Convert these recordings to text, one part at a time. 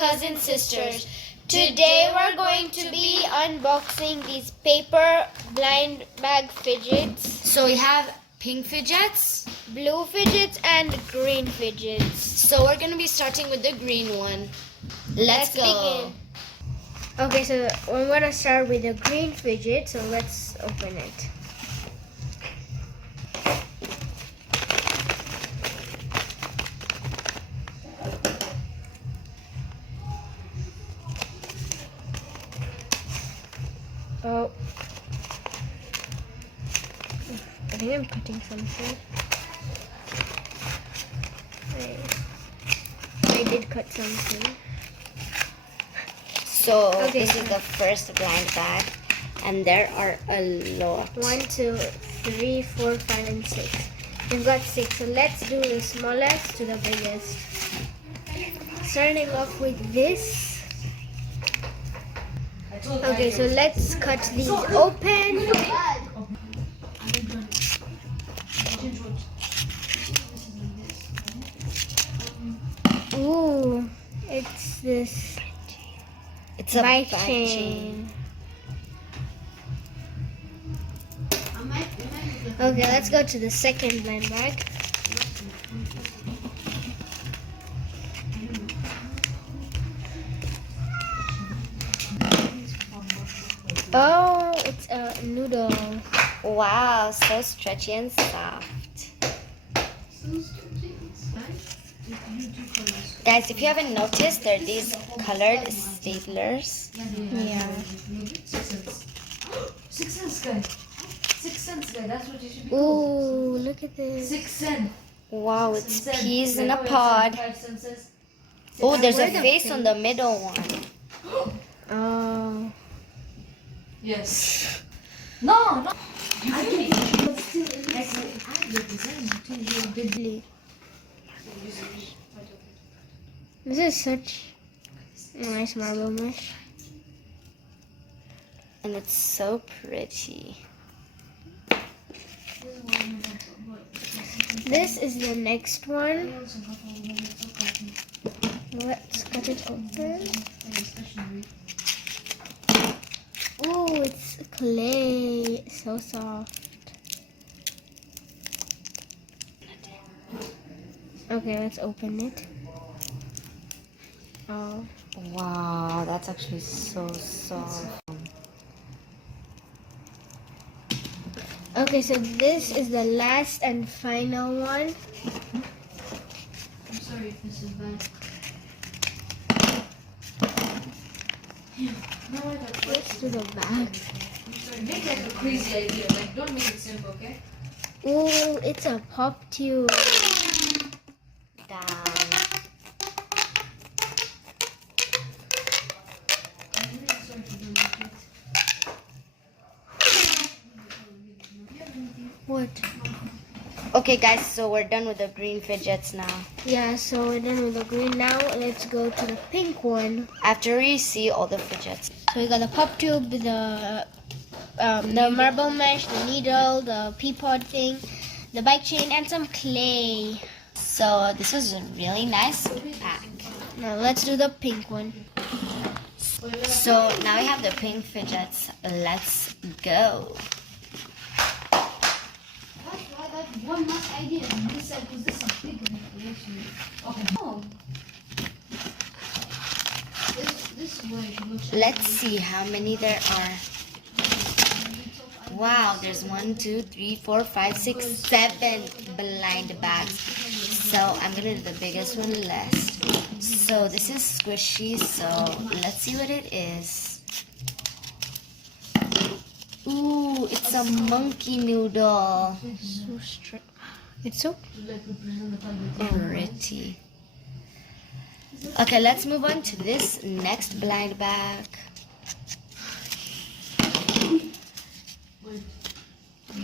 cousin sisters. Today we're going to be unboxing these paper blind bag fidgets. So we have pink fidgets, Blue fidgets and green fidgets. so we're going to be starting with the green one. Let's go. begin. Okay, so we're gonna start with the green fidget, so let's open it. Oh, I think I'm cutting something. I did cut something. So Okay. this is the first blind bag, and there are a lot. 1, 2, 3, 4, 5, and 6. We've got 6. So let's do the smallest to the biggest. Starting off with this. Okay, so let's cut these open. Ooh, it's this It's a bike bike chain. Okay, let's go to the second blind bag. Oh, it's a noodle. Wow, so stretchy and soft. Guys, if you haven't noticed, there are these colored staplers. Yeah. 6 cents, guy. 6 cents, guy. That's what you should be. Ooh, look at this. 6 cents. Wow, it's 6 cents. peas in Like, a oh, yeah, pod. 5 cents is- Oh, there's a Where the face on the middle one. Oh. Yes. No, no. You really. But still, like, add the design to your bid. This is such a nice marble mesh. And it's so pretty. This is the next one. Let's cut it open. Ooh, it's clay. So soft. Okay, let's open it. Oh. Wow, that's actually so soft. Okay, so this is the last and final one. I'm sorry if this is bad. No, I got Let's do the back. I'm sorry. Make like a crazy idea. Like, don't make it simple, okay? Ooh, it's a pop tube. Down. I'm really sorry to do it. What? Okay, guys, so we're done with the green fidgets now. Yeah, so we're done with the green. Now let's go to the pink one. After we see all the fidgets. So we got the pop tube, the marble mesh, the needle, the pea pod thing, the bike chain, and some clay. So this was a really nice pack. Now let's do the pink one. So now we have the pink fidgets. Let's go. That's one last idea. This side, because this is big reaction. Okay. Oh. This way looks. Let's see how many there are. Wow, there's 1, 2, 3, 4, 5, 6, 7 blind bags. So I'm gonna do the biggest one last. So this is squishy, so let's see what it is. Ooh, it's a monkey noodle. So straight. It's so Pretty. Okay, let's move on to this next blind bag.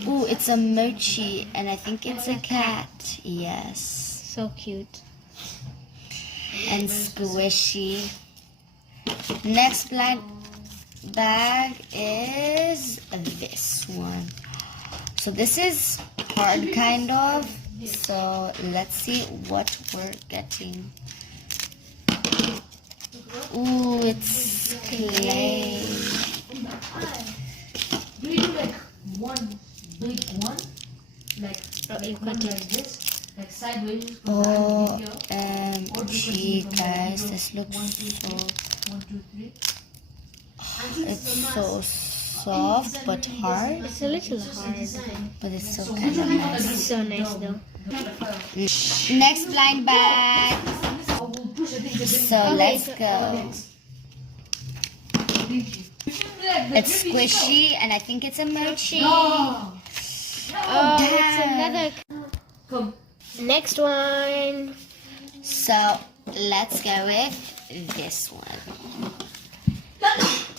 Ooh, it's a mochi, and I think it's a cat. Yes. so cute. And squishy. Next blind bag is this one. So this is hard kind of. So let's see what we're getting. Ooh, it's clay. Do you do like one big one? Like, you one cut it. like this? Like sideways? OMG, guys, this looks so... 1, 2, 3. It's so soft but hard. It's a little hard. But it's so kind of nice. It's so nice though. Next blind bag. So let's go. It's squishy and I think it's a mochi. Oh, it's damn. another. Next one. So let's go with this one.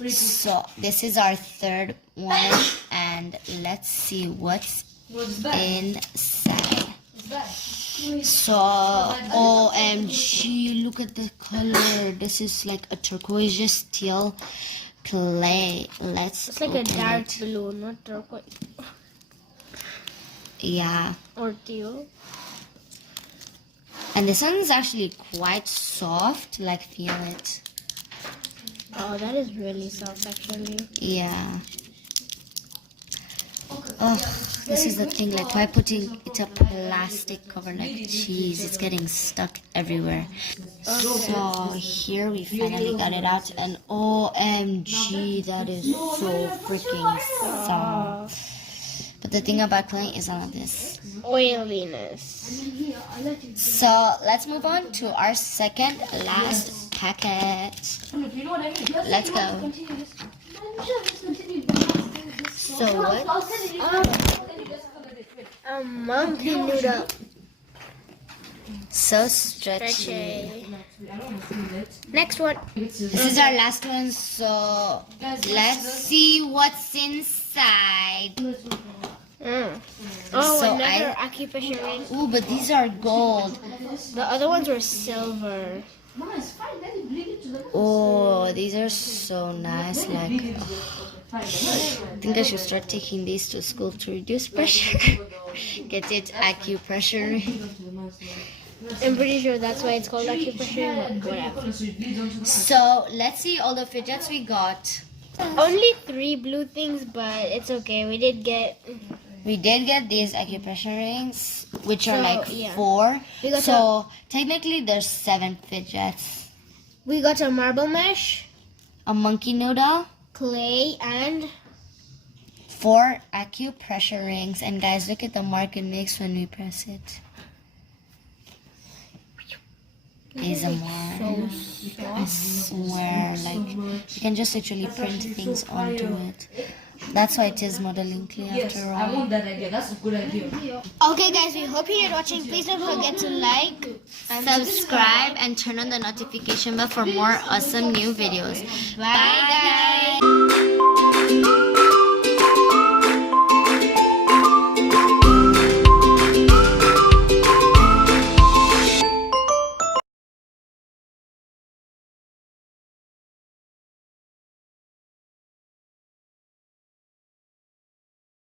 So this is our third one and let's see what's inside. So OMG, look at the color. This is like a turquoise steel clay. It's like a open dark it. blue, not turquoise Yeah. or teal. And this one's actually quite soft, like feel it. Oh, that is really soft actually. Yeah. Oh, this is the thing, like why putting it a plastic cover like cheese? It's getting stuck everywhere. So here we finally got it out and OMG, that is so freaking soft. But the thing about clay is all of this. Oiliness. So let's move on to our second last packet. Let's go. So what? A monkey noodle. So stretchy. Stretchy. Next one. This is our last one, so let's see what's inside. Oh, So another acupressure ring. Ooh, but these are gold. The other ones were silver. Oh, these are so nice. Like, I think I should start taking these to school to reduce pressure. Get it, acupressure. I'm pretty sure that's why it's called acupressure, but whatever. So let's see all the fidgets we got. Only 3 blue things, but it's okay. We did get these acupressure rings, which are So, like yeah. 4. We got So technically there's 7 fidgets. we got a marble mesh, A monkey noodle, clay, and 4 acupressure rings. And guys, look at the mark it makes when we press it. ASMR. I swear, like you can just literally print things onto it. That's why it is modeling clay after I all. want that idea. That's a good idea. okay, guys. We hope you enjoyed watching. Please don't forget to like, Subscribe and turn on the notification bell for more awesome new videos. Bye guys!